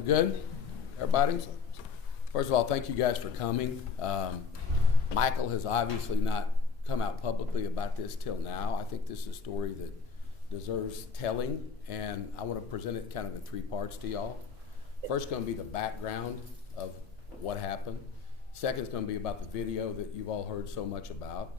we good? Everybody? First of all, thank you guys for coming. Michael has obviously not come out publicly about this till now. I think this is a story that deserves telling, and I want to present it kind of in three parts to y'all. First going to be the background of what happened. Second is going to be about the video that you've all heard so much about.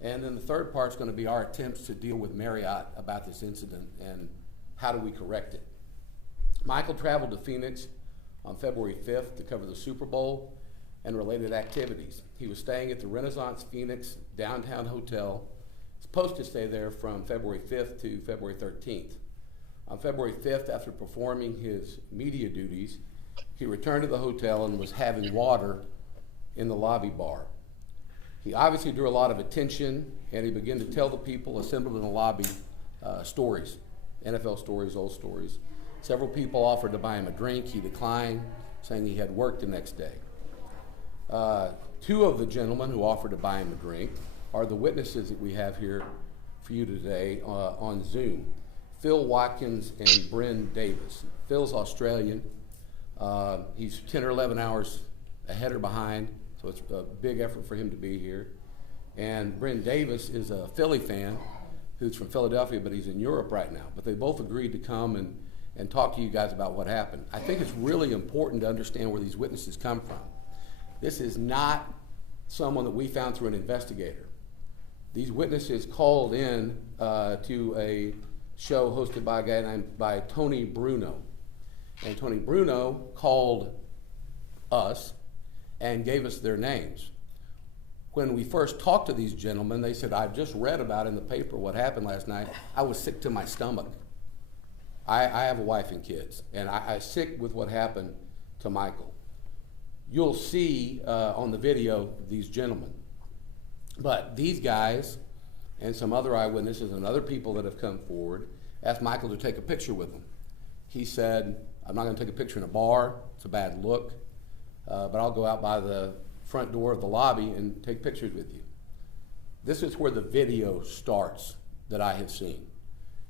And then the third part is going to be our attempts to deal with Marriott about this incident and how do we correct it. Michael traveled to Phoenix on February 5th to cover the Super Bowl and related activities. He was staying at the Renaissance Phoenix downtown hotel. He's supposed to stay there from February 5th to February 13th. On February 5th, after performing his media duties, he returned to the hotel and was having water in the lobby bar. He obviously drew a lot of attention, and he began to tell the people assembled in the lobby stories, NFL stories, old stories. Several people offered to buy him a drink. He declined, saying he had work the next day. Two of the gentlemen who offered to buy him a drink are the witnesses that we have here for you today on Zoom. Phil Watkins and Bryn Davis. Phil's Australian. He's 10 or 11 hours ahead or behind, so it's a big effort for him to be here. And Bryn Davis is a Philly fan who's from Philadelphia, but he's in Europe right now. But they both agreed to come and talk to you guys about what happened. I think it's really important to understand where these witnesses come from. This is not someone that we found through an investigator. These witnesses called in to a show hosted by a guy named Tony Bruno. And Tony Bruno called us and gave us their names. When we first talked to these gentlemen, they said, I've just read about in the paper what happened last night. I was sick to my stomach. I have a wife and kids, and I'm sick with what happened to Michael. You'll see on the video these gentlemen. But these guys and some other eyewitnesses and other people that have come forward asked Michael to take a picture with them. He said, I'm not going to take a picture in a bar. It's a bad look. But I'll go out by the front door of the lobby and take pictures with you. This is where the video starts that I have seen.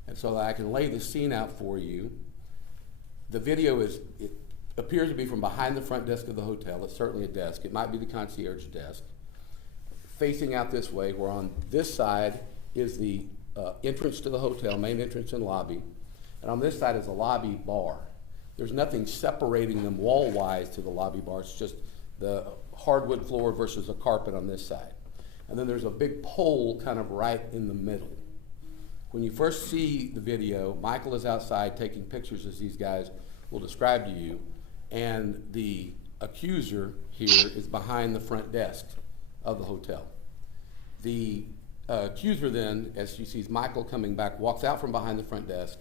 And so that I can lay the scene out for you. The video it appears to be from behind the front desk of the hotel. It's certainly a desk. It might be the concierge desk. Facing out this way, where on this side is the entrance to the hotel, main entrance and lobby. And on this side is a lobby bar. There's nothing separating them wall-wise to the lobby bar. It's just the hardwood floor versus a carpet on this side. And then there's a big pole kind of right in the middle. When you first see the video, Michael is outside taking pictures, as these guys will describe to you, and the accuser here is behind the front desk of the hotel. The accuser then, as she sees Michael coming back, walks out from behind the front desk,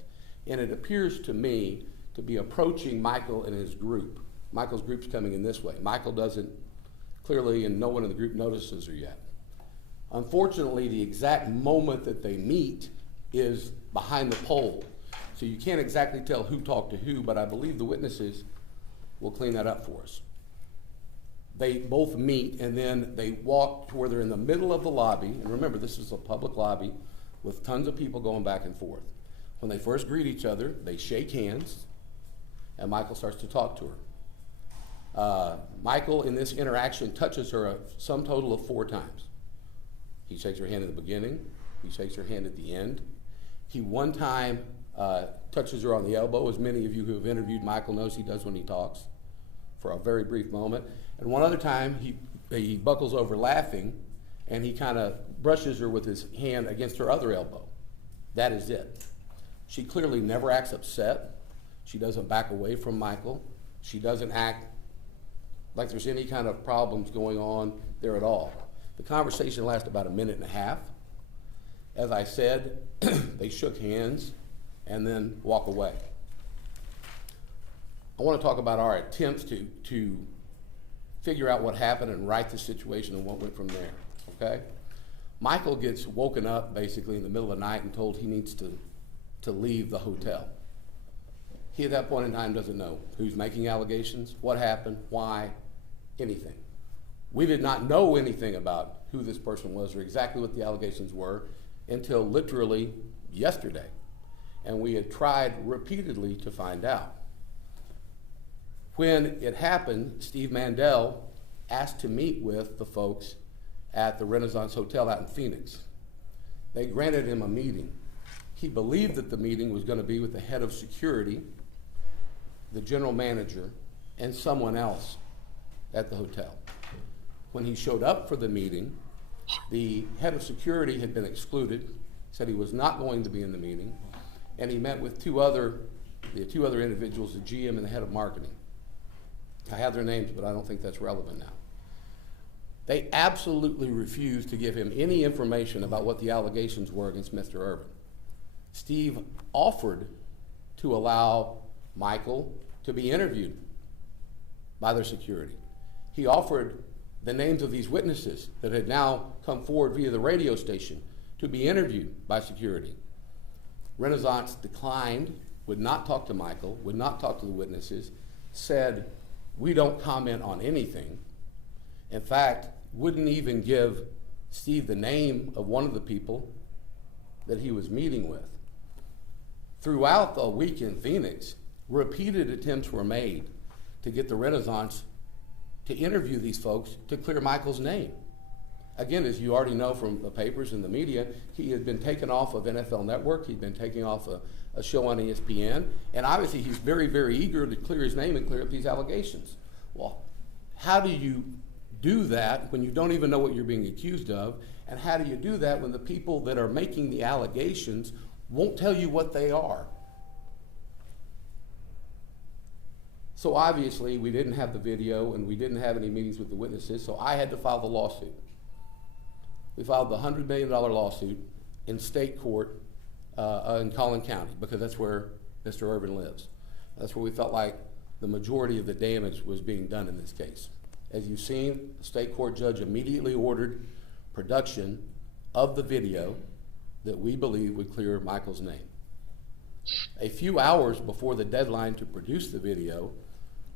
and it appears to me to be approaching Michael and his group. Michael's group's coming in this way. Michael doesn't clearly, and no one in the group notices her yet. Unfortunately, the exact moment that they meet is behind the pole. So you can't exactly tell who talked to who, but I believe the witnesses will clean that up for us. They both meet, and then they walk to where they're in the middle of the lobby. And remember, this is a public lobby with tons of people going back and forth. When they first greet each other, they shake hands, and Michael starts to talk to her. Michael, in this interaction, touches her a sum total of 4 times. He shakes her hand at the beginning. He shakes her hand at the end. He one time touches her on the elbow, as many of you who have interviewed Michael knows he does when he talks, for a very brief moment. And one other time, he buckles over laughing, and he kind of brushes her with his hand against her other elbow. That is it. She clearly never acts upset. She doesn't back away from Michael. She doesn't act like there's any kind of problems going on there at all. The conversation lasts about 1.5 minutes. As I said, they shook hands and then walk away. I want to talk about our attempts to figure out what happened and right the situation and what went from there, okay? Michael gets woken up basically in the middle of the night and told he needs to leave the hotel. He at that point in time doesn't know who's making allegations, what happened, why, anything. We did not know anything about who this person was or exactly what the allegations were until literally yesterday. And we had tried repeatedly to find out. When it happened, Steve Mandel asked to meet with the folks at the Renaissance Hotel out in Phoenix. They granted him a meeting. He believed that the meeting was going to be with the head of security, the general manager, and someone else at the hotel. When he showed up for the meeting, the head of security had been excluded, said he was not going to be in the meeting, and he met with the two other individuals, the GM and the head of marketing. I have their names, but I don't think that's relevant now. They absolutely refused to give him any information about what the allegations were against Mr. Irvin. Steve offered to allow Michael to be interviewed by their security. He offered the names of these witnesses that had now come forward via the radio station to be interviewed by security. Renaissance declined, would not talk to Michael, would not talk to the witnesses, said, "We don't comment on anything." In fact, wouldn't even give Steve the name of one of the people that he was meeting with. Throughout the week in Phoenix, repeated attempts were made to get the Renaissance to interview these folks to clear Michael's name. Again, as you already know from the papers and the media, he had been taken off of NFL Network, he'd been taking off a show on ESPN, and obviously he's very, very eager to clear his name and clear up these allegations. Well, how do you do that when you don't even know what you're being accused of? And how do you do that when the people that are making the allegations won't tell you what they are? So obviously we didn't have the video and we didn't have any meetings with the witnesses, so I had to file the lawsuit. We filed the $100 million lawsuit in state court in Collin County, because that's where Mr. Irvin lives. That's where we felt like the majority of the damage was being done in this case. As you've seen, the state court judge immediately ordered production of the video that we believe would clear Michael's name. A few hours before the deadline to produce the video,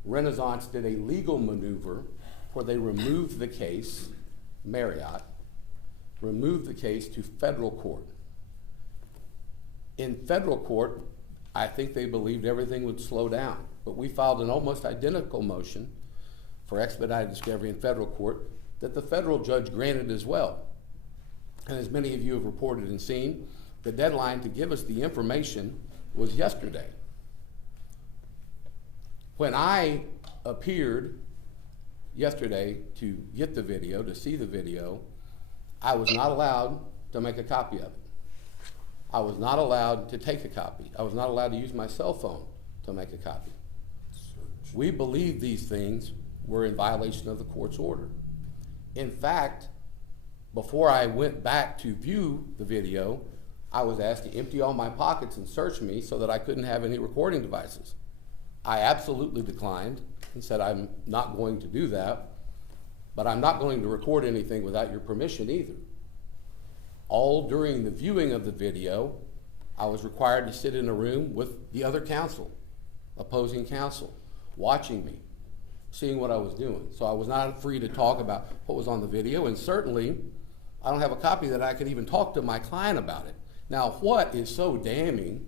Renaissance did a legal maneuver where they removed the case, Marriott, removed the case to federal court. In federal court, I think they believed everything would slow down, but we filed an almost identical motion for expedited discovery in federal court that the federal judge granted as well. And as many of you have reported and seen, the deadline to give us the information was yesterday. When I appeared yesterday to get the video, to see the video, I was not allowed to make a copy of it. I was not allowed to take a copy. I was not allowed to use my cell phone to make a copy. We believe these things were in violation of the court's order. In fact, before I went back to view the video, I was asked to empty all my pockets and search me so that I couldn't have any recording devices. I absolutely declined and said I'm not going to do that, but I'm not going to record anything without your permission either. All during the viewing of the video, I was required to sit in a room with the other counsel, opposing counsel, watching me, seeing what I was doing. So I was not free to talk about what was on the video, and certainly I don't have a copy that I could even talk to my client about it. Now, what is so damning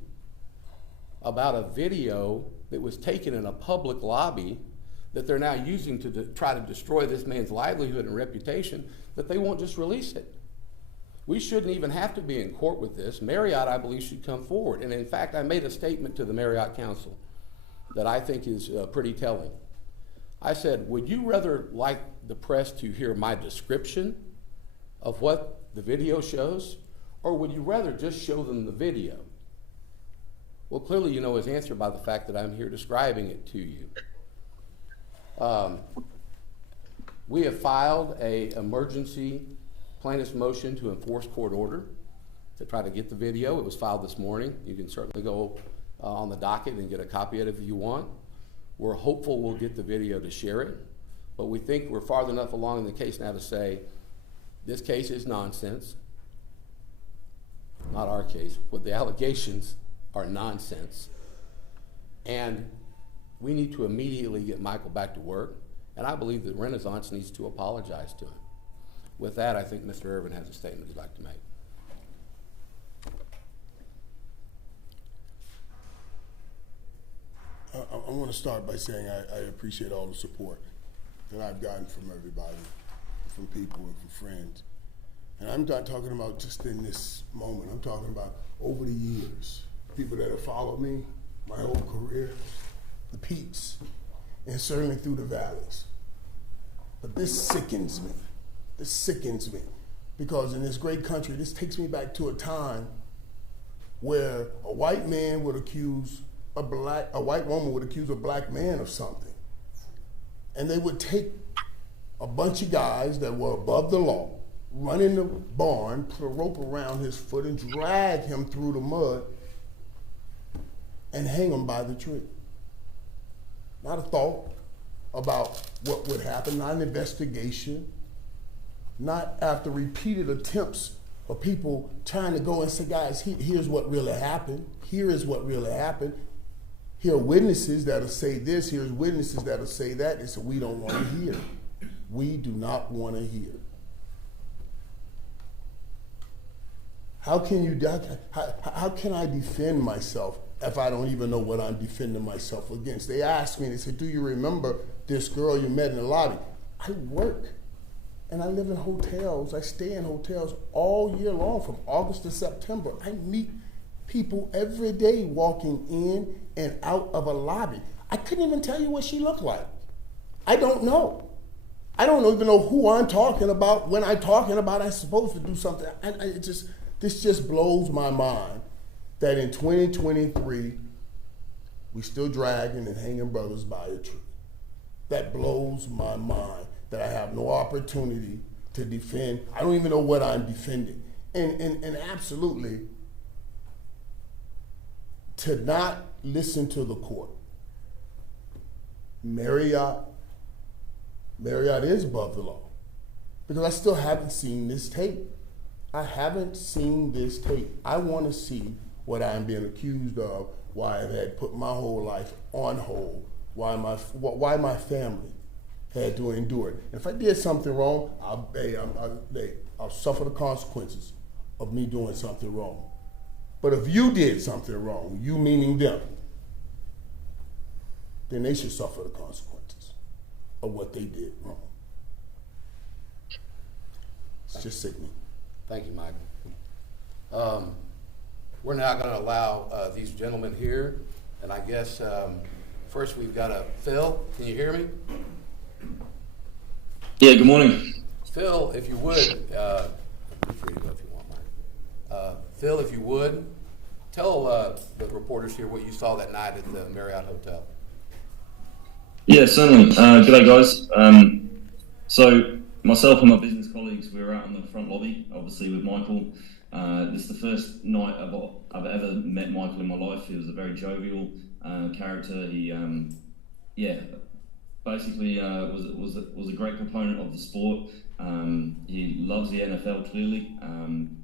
about a video that was taken in a public lobby that they're now using to try to destroy this man's livelihood and reputation, that they won't just release it? We shouldn't even have to be in court with this. Marriott, I believe, should come forward. And in fact, I made a statement to the Marriott Council that I think is pretty telling. I said, would you rather like the press to hear my description of what the video shows, or would you rather just show them the video? Well, clearly you know his answer by the fact that I'm here describing it to you. We have filed an emergency plaintiff's motion to enforce court order to try to get the video. It was filed this morning. You can certainly go on the docket and get a copy of it if you want. We're hopeful we'll get the video to share it, but we think we're far enough along in the case now to say this case is nonsense. Not our case, but the allegations are nonsense. And we need to immediately get Michael back to work, and I believe that Renaissance needs to apologize to him. With that, I think Mr. Irvin has a statement he'd like to make. I want to start by saying I appreciate all the support that I've gotten from everybody, from people and from friends. And I'm not talking about just in this moment. I'm talking about over the years. People that have followed me my whole career, the peaks, and certainly through the valleys. But this sickens me. This sickens me. Because in this great country, this takes me back to a time where a white man would accuse a white woman would accuse a black man of something. And they would take a bunch of guys that were above the law, run in the barn, put a rope around his foot, and drag him through the mud and hang him by the tree. Not a thought about what would happen, not an investigation, not after repeated attempts of people trying to go and say, guys, here's what really happened. Here is what really happened. Here are witnesses that'll say this. Here's witnesses that'll say that. They said, we don't want to hear. We do not want to hear. How can I defend myself if I don't even know what I'm defending myself against? They asked me, they said, do you remember this girl you met in the lobby? I work and I live in hotels. I stay in hotels all year long from August to September. I meet people every day walking in and out of a lobby. I couldn't even tell you what she looked like. I don't know. I don't even know who I'm talking about when I'm talking about I'm supposed to do something. This just blows my mind that in 2023, we still dragging and hanging brothers by a tree. That blows my mind that I have no opportunity to defend. I don't even know what I'm defending. And absolutely, to not listen to the court. Marriott is above the law because I still haven't seen this tape. I haven't seen this tape. I want to see what I'm being accused of, why I've had put my whole life on hold, why my family had to endure it. And if I did something wrong, I'll suffer the consequences of me doing something wrong. But if you did something wrong, you meaning them, then they should suffer the consequences of what they did wrong. It's just sickening. Thank you, Michael. We're now going to allow these gentlemen here, and I guess first we've got Phil. Can you hear me? Yeah, good morning. Phil, if you would, feel free to go if you want, Mike. Phil, if you would, tell the reporters here what you saw that night at the Marriott Hotel. Yeah, certainly. G'day, guys. So myself and my business colleagues, we were out in the front lobby, obviously with Michael. This is the first night I've ever met Michael in my life. He was a very jovial character. He, basically was a great component of the sport. He loves the NFL clearly,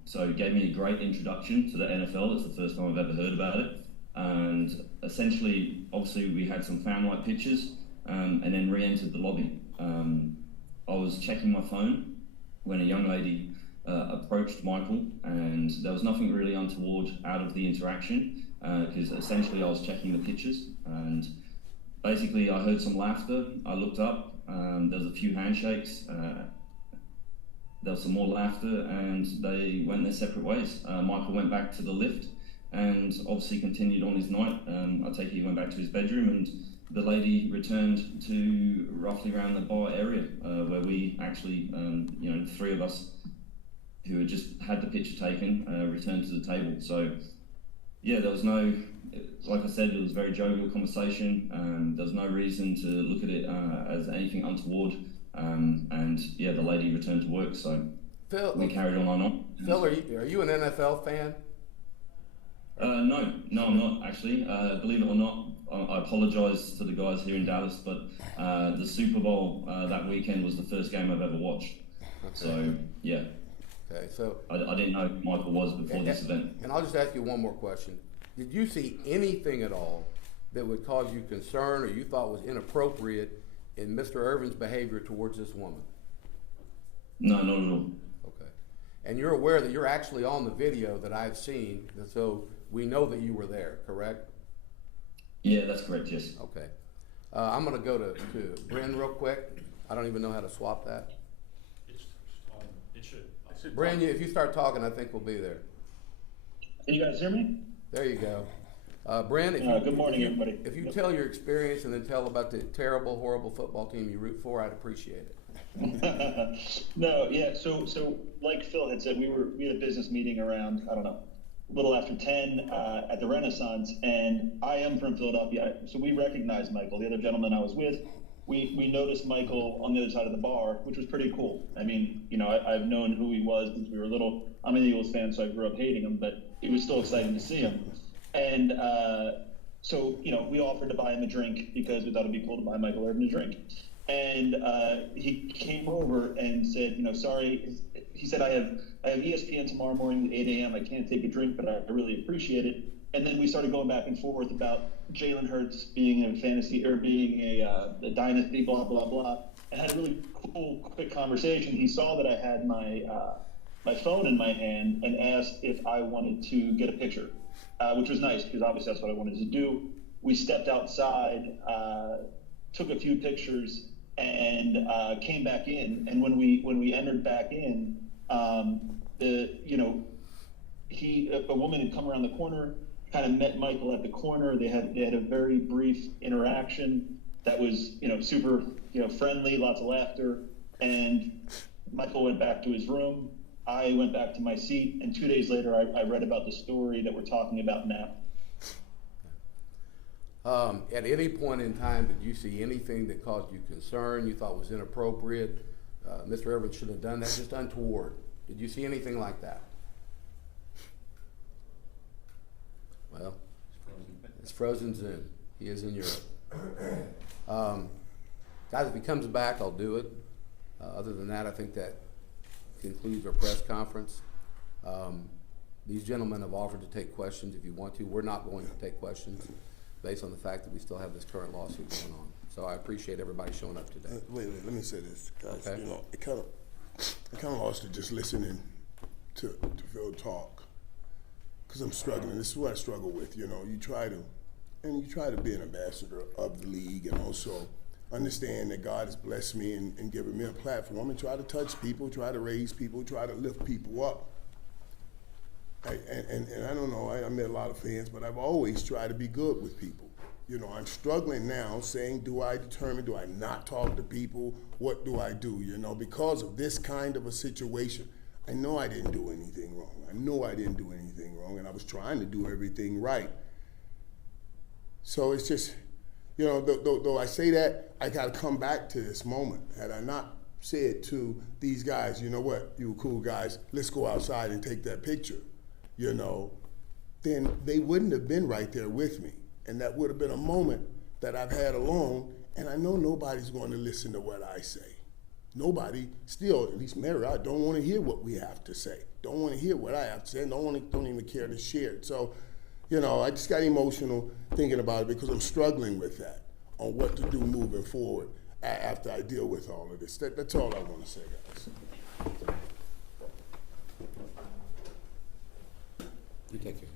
so he gave me a great introduction to the NFL. It's the first time I've ever heard about it. And essentially, obviously, we had some fan-like pictures, and then re-entered the lobby. I was checking my phone when a young lady approached Michael, and there was nothing really untoward out of the interaction, because essentially I was checking the pictures, and basically I heard some laughter. I looked up, there was a few handshakes, there was some more laughter, and they went their separate ways. Michael went back to the lift and obviously continued on his night. I take it he went back to his bedroom, and the lady returned to roughly around the bar area where we actually, the three of us who had just had the picture taken, returned to the table. So yeah, there was no, like I said, it was a very jovial conversation. There was no reason to look at it as anything untoward. And yeah, the lady returned to work, so Phil, we carried on our night. Phil, are you an NFL fan? No, I'm not actually. Believe it or not, I apologise to the guys here in Dallas, but the Super Bowl that weekend was the first game I've ever watched. Okay. So yeah. Okay, so I didn't know who Michael was before this event. And I'll just ask you one more question. Did you see anything at all that would cause you concern or you thought was inappropriate in Mr. Irvin's behavior towards this woman? No, not at all. Okay. And you're aware that you're actually on the video that I've seen, so we know that you were there, correct? Yeah, that's correct, yes. Okay. I'm gonna go to Bryn real quick. I don't even know how to swap that. It should. Bryn, if you start talking, I think we'll be there. Can you guys hear me? There you go. Bryn, Good morning, everybody. If you tell your experience and then tell about the terrible, horrible football team you root for, I'd appreciate it. No, yeah. So like Phil had said, we had a business meeting around, I don't know, a little after 10 at the Renaissance, and I am from Philadelphia, so we recognized Michael. The other gentleman I was with, we noticed Michael on the other side of the bar, which was pretty cool. I mean, you know, I've known who he was since we were little. I'm an Eagles fan, so I grew up hating him, but it was still exciting to see him. And so, you know, we offered to buy him a drink because we thought it'd be cool to buy Michael Irvin a drink. And he came over and said, you know, sorry. He said, I have ESPN tomorrow morning at 8 a.m. I can't take a drink, but I really appreciate it. And then we started going back and forth about Jalen Hurts being a fantasy or being a dynasty, blah, blah, blah. I had a really cool, quick conversation. He saw that I had my phone in my hand and asked if I wanted to get a picture, which was nice because obviously that's what I wanted to do. We stepped outside, took a few pictures, and came back in. And when we entered back in, a woman had come around the corner, kind of met Michael at the corner. They had a very brief interaction that was, you know, super, you know, friendly, lots of laughter. And Michael went back to his room. I went back to my seat, and 2 days later, I read about the story that we're talking about now. At any point in time, did you see anything that caused you concern, you thought was inappropriate? Mr. Irvin should have done that, just untoward. Did you see anything like that? Well, it's frozen Zoom. He is in Europe. Guys, if he comes back, I'll do it. Other than that, I think that concludes our press conference. These gentlemen have offered to take questions if you want to. We're not going to take questions based on the fact that we still have this current lawsuit going on. So I appreciate everybody showing up today. Wait, let me say this, guys. Okay. You know, it kind of lost it just listening to Phil talk, because I'm struggling. This is what I struggle with. You know, you try to be an ambassador of the league, and also understand that God has blessed me and given me a platform, and try to touch people, try to raise people, try to lift people up. And I don't know, I met a lot of fans, but I've always tried to be good with people. You know, I'm struggling now saying, do I not talk to people? What do I do? You know, because of this kind of a situation, I know I didn't do anything wrong. And I was trying to do everything right. So it's just, you know, though I say that, I got to come back to this moment. Had I not said to these guys, you know what, you cool guys, let's go outside and take that picture, you know, then they wouldn't have been right there with me. And that would have been a moment that I've had alone, and I know nobody's going to listen to what I say. Nobody, still, at least Marriott, don't want to hear what we have to say. Don't want to hear what I have to say. Don't even care to share it. So, you know, I just got emotional thinking about it because I'm struggling with that, on what to do moving forward after I deal with all of this. That's all I want to say, guys. You take care.